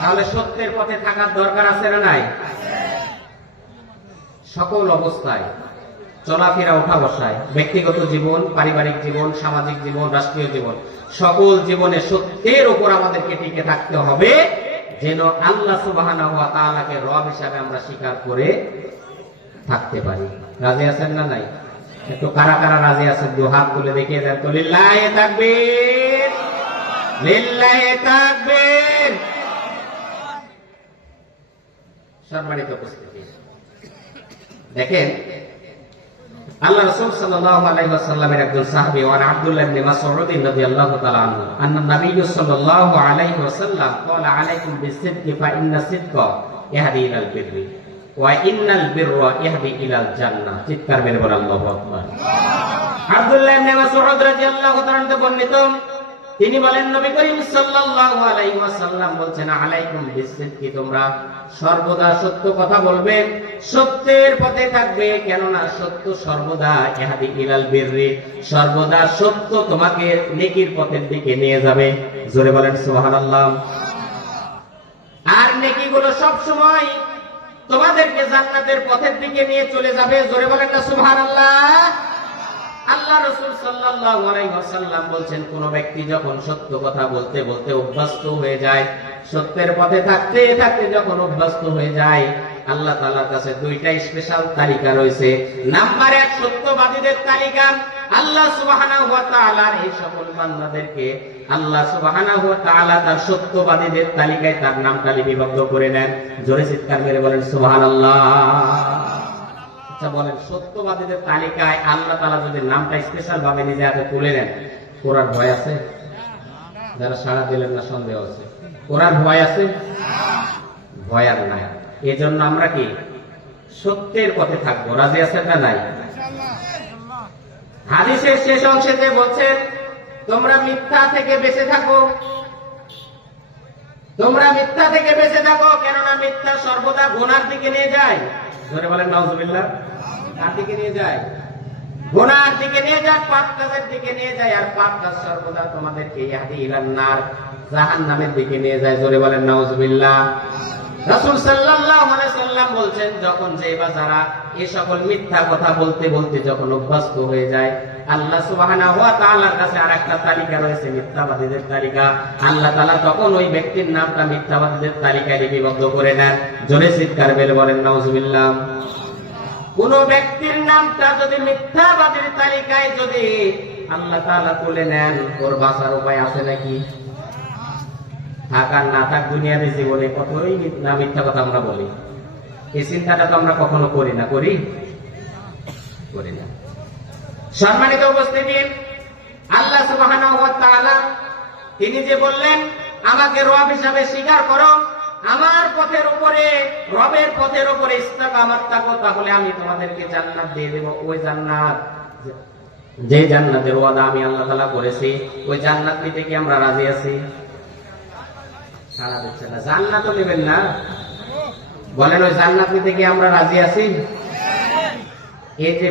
তাহলে সত্যের পথে থাকার দরকার আছে না নাই? সকল অবস্থায় চলাফেরা ওঠা বসায় ব্যক্তিগত জীবন, পারিবারিক জীবন, সামাজিক জীবন, রাষ্ট্রীয় জীবন, সকল জীবনে সত্যের উপর আমাদেরকে টিকে থাকতে হবে, যেন আল্লাহ তাআলাকে রব হিসাবে আমরা স্বীকার করে থাকতে পারি। রাজি আছেন না নাই? একটু কারা কারা রাজি আছেন? দু হাত তুলে দেখিয়ে দেন তো। লিল্লাহে তাকবীর! লিল্লাহে তাকবীর! সম্মানিত উপস্থিতি। দেখেন, আল্লাহ রাসূল সাল্লাল্লাহু আলাইহি ওয়াসাল্লামের একজন সাহাবী, ওয়ান আব্দুল্লাহ ইবনে মাসউদ রাদিয়াল্লাহু তাআলা আনহু আন্না নবী সাল্লাল্লাহু আলাইহি ওয়াসাল্লাম ক্বালা আলাইকুম বিসিদকি ফা ইন্না সিদকা ইয়াহদি ইলাল বিররি, ওয়া ইন্নাল বিররা ইয়াহদি ইলাল জান্নাহ। চিৎকার মেরে বলেন, আল্লাহু আকবার। আব্দুল্লাহ ইবনে মাসউদ রাদিয়াল্লাহু তাআলা বর্ণিত তিনি বলেন, নবী করিম সাল্লাল্লাহু আলাইহি ওয়াসাল্লাম বলছেন, আলাইকুম বিসিদকি তোমরা সর্বদা সত্য কথা বলবে, সত্যের পথে থাকবে, কেননা সত্য সর্বদা ইহাদি ইলাল বিররি, সর্বদা সত্য তোমাকে নেকির পথের দিকে নিয়ে যাবে। জোরে বলেন, সুবহানাল্লাহ। আর নেকিগুলো সব সময় তোমাদেরকে জান্নাতের পথের দিকে নিয়ে চলে যাবে, জোরে বলেন না, সুবহানাল্লাহ। আল্লাহ রসুল সাল্লাল্লাহু আলাইহি বলছেন, কোন ব্যক্তি যখন সত্য কথা বলতে বলতে অভ্যস্ত হয়ে যায়, সত্যের পথে থাকতে থাকতে যখন অভ্যস্ত হয়ে যায়, আল্লাহ তাআলার কাছে দুইটা স্পেশাল তালিকা রয়েছে। নাম্বার এক, সত্যবাদীদের তালিকা। আল্লাহ সুবহানাহু ওয়া তাআলার এই সকল বান্দাদেরকে আল্লাহ সুবহানাহু ওয়া তাআলা তার সত্যবাদীদের তালিকায় তার নামটা লিপিবদ্ধ করে নেন। জোরে চিৎকার মেরে বলেন, সুবহানাল্লাহ। আচ্ছা বলেন, সত্যবাদীদের তালিকায় আল্লাহ তালা যদি নামটা স্পেশাল ভাবে নিজে হাতে তুলে নেন, কোরআন ভয় আছে? যারা সাড়া দিলেন না, সন্দেহ আছে। কোরআন ভয় আছে? ভয় আর নাই। এই জন্য আমরা কি সত্যের পথে থাকব? রাজি আছেন না নাই? হাদিসের শেষ অংশেতে বলছেন, তোমরা মিথ্যা থেকে বেঁচে থাকো। তোমরা মিথ্যা থেকে বেঁচে থাকো, কেননা মিথ্যা সর্বদা গোনার দিকে নিয়ে যায়। ধরে বলেন, নাউজুবিল্লাহ। কার দিকে নিয়ে যায়? গোনার দিকে নিয়ে যায়, পাপ কাজের দিকে নিয়ে যায়, আর পাপ কাজ সর্বদা তোমাদেরকে ইয়াহদি ইলান্নার জাহান জাহান্নামের দিকে নিয়ে যায়। জোরে বলেন, নাউজুবিল্লাহ। সাল্লাল্লাহু আলাইহি সাল্লাম যখন যে এই সকল মিথ্যা কথা বলতে বলতে যখন অভ্যস্ত হয়ে যায়, আল্লাহ সুবহানাহু ওয়া তাআলার কাছে আরেকটা তালিকা রয়েছে, মিথ্যাবাদীদের তালিকা। আল্লাহ তাআলা তখন ওই ব্যক্তির নামটা মিথ্যাবাদীদের তালিকায় লিপিবদ্ধ করে নেন। জোরে চিৎকার বেলে বলেন নাউজুবিল্লাহ। কোন ব্যক্তির নামটা যদি মিথ্যাবাদীর তালিকায় যদি আল্লাহ তাআলা তুলে নেন, ওর বাঁচার উপায় আছে নাকি? থাকার না থাক দুনিয়াতে জীবনে কতই না মিথ্যা কথা আমরা বলি। এই চিন্তাটা তো আমরা কখনো করি না, করি? করি না। সম্মানিত উপস্থিতি, আল্লাহ তাআলা তিনি যে বললেন, আমাকে রব হিসাবে স্বীকার করো, আমার পথের উপরে, রবের পথের উপরে ইস্তাকামাত থাকো, তাহলে আমি তোমাদেরকে জান্নাত দিয়ে দেব। ওই জান্নাত, যে জান্নাতের ওয়াদা আমি আল্লাহ তাআলা করেছি, ওই জান্নাত নিতে কি আমরা রাজি আছি? সারা দিচ্ছে না। জান্নাত নেবেন না। বলেন, ওই জান্নাত নিতে কি আমরা রাজি আছি? এই যে